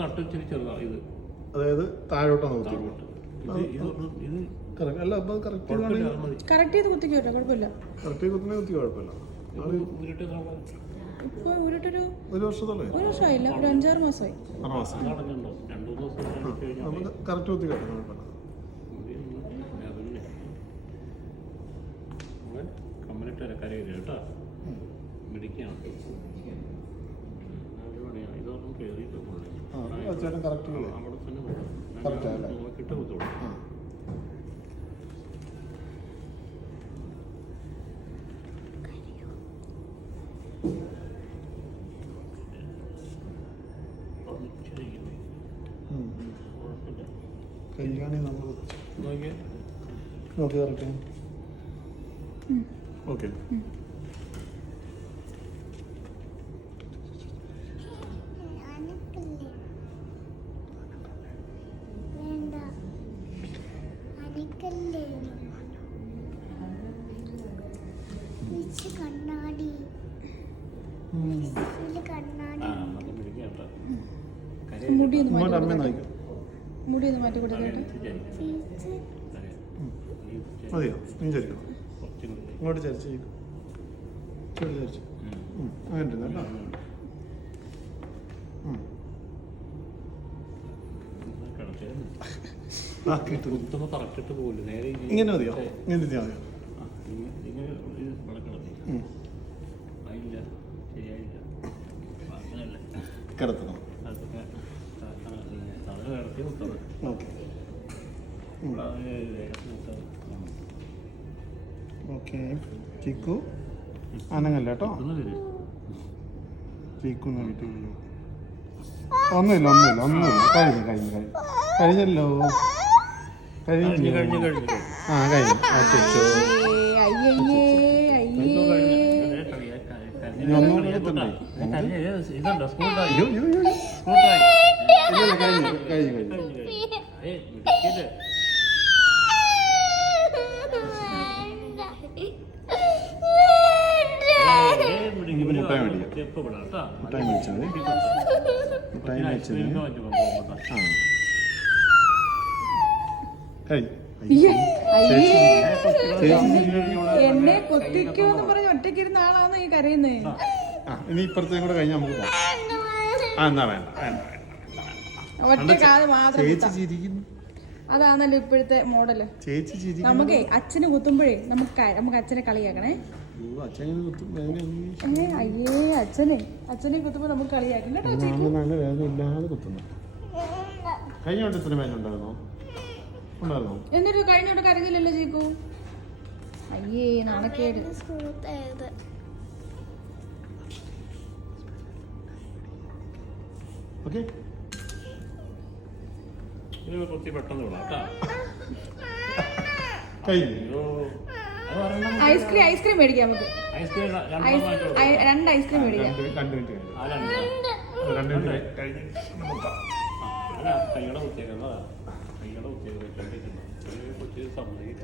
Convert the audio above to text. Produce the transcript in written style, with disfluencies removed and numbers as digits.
തട്ട് ഇച്ചിരി ചെറുതാണ് ഇത്. അതായത് താഴോട്ടാണ് താഴോട്ട്. ഇത് കറക്റ്റ് അല്ല. അപ്പോൾ കറക്റ്റ് ചെയ്ത് കുത്തിക്കോ, കുഴപ്പമില്ല. കറക്റ്റ് കുത്തുന്ന കുത്തി കുഴപ്പമില്ല. ഇപ്പോൾ ഊരിട്ടൊരു ഒരു വർഷത്തോളം ഒരു വർഷമായില്ല, ഒരു 5-6 മാസമായി. കറക്റ്റ് കുത്തി കേട്ടോ, കുഴപ്പമില്ല. കമ്പനിട്ട് കരയില്ല കേട്ടോ, മിടിക്കാണ്. ഇതൊന്നും കയറിയിട്ട് ചേട്ടൻ കറക്റ്റ് അവിടെ തന്നെ കറക്റ്റ് നോക്കിയിട്ട് കുത്തോളൂ. കയ്യാണെങ്കിൽ നമ്മൾ നോക്കി കറക്റ്റ്. ഓക്കെ. മുടിയൊന്ന് മാറ്റി കൊടുക്കട്ടെ. മതിയോ? നീ ചരിക്കണം. ഇങ്ങോട്ട് ചരിച്ച് ചരിച്ച് അങ്ങനെ കേട്ടോ. ഇങ്ങനെ മതിയോ? ഇങ്ങനെ മതിയോ? കിടത്തണം. Okay okay. ചിക്കു അനങ്ങല്ല കേട്ടോ. ചിക്കു നോക്കിയിട്ടില്ലല്ലോ. ഒന്നുമില്ല കഴിഞ്ഞല്ലോ. ആ കഴിഞ്ഞു. മുട്ടായി മേടിച്ചാൽ മതി. മുട്ടായി മേടിച്ചത് എന്നെ കുത്തിക്കോന്ന് പറഞ്ഞ് ഒറ്റയ്ക്കിരുന്ന ആളാന്ന് ഈ കരയുന്നേ. ഇനി ഇപ്പുറത്തേക്കും കൂടെ കഴിഞ്ഞാൽ നമുക്ക് പോകാം. എന്നാ വേണ്ട ഒറ്റ കാത് മാത്രം. ചിരിക്കുന്നു. അതാണല്ലോ ഇപ്പോഴത്തെ മോഡല്. നമുക്ക് അച്ഛന് കുത്തുമ്പോഴേ നമുക്ക് അച്ഛനെ കളിയാക്കണേ. അയ്യേ അച്ഛനെ കുത്തുമ്പോ നമുക്ക് കളിയാക്കും കേട്ടോ. നല്ല വേദന ഇല്ലാതെ കുത്തുന്നു. കഴിഞ്ഞോട്ട് ഇത്ര വേദന ഉണ്ടായിരുന്നോ? എന്നിട്ട് കഴിഞ്ഞോട്ട് കരകില്ലല്ലോ ചേക്കു. അയ്യേ നാണക്കേട്. ഓക്കെ. ഐസ്ക്രീം മേടിക്കാം നമുക്ക്. 2 ഐസ്ക്രീം മേടിക്കാം. സമ്മതിക്കില്ല.